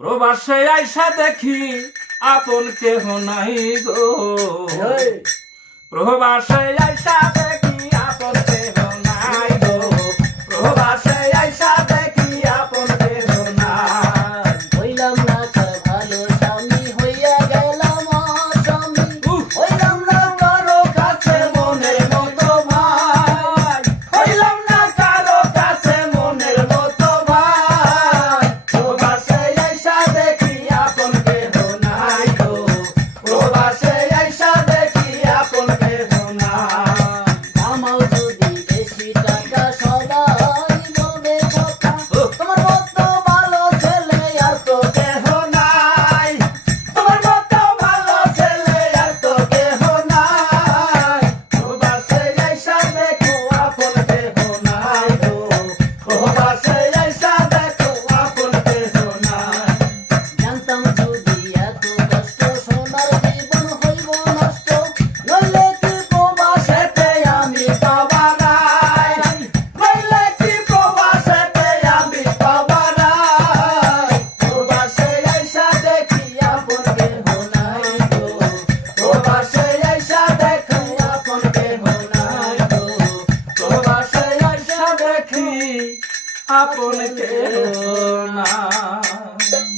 প্রবাসে আইসা দেখি আপন কেহ নাই গো, প্রবাসে আইসা দেখি আপন কেহ নাই গো, প্রবাসে আইসা দেখি আপন কেহ নাই। হইলাম না কার ভালো স্বামী, হইয়া গেলাম অস্বামী। হইলাম না কারো কাছে মনের মতো ভাই, হইলাম না কারো কাছে মনের মতো ভাই। প্রবাসে আইসা দেখি আপন কেহ নাই গো, প্রবাসে আইসা দেখি আপন কেহ নাই। কামাও যদি বেশি টাকা সবাই বলবে কথা, তোমার মতো ভালো ছেলে আর তো কেহ নাই, তোমার মতো ভালো ছেলে আর তো কেহ নাই। প্রবাসে আইসা দেখো আপন কেহ নাই গো, প্রবাসে আইসা দেখো আপন কেহ নাই। জানতাম যদি এত কষ্ট সোনার জীবন হইব নষ্ট, নইলে কি প্রবাসেতে আমি পাবা নাই, নইলে কি প্রবাসেতে আমি পাবা নাই। প্রবাসে আইসা দেখি আপন কেহ নাই গো, প্রবাসে আইসা দেখি আপন কেহ নাই গো, প্রবাসে আইসা দেখি আপন কেহ নাই।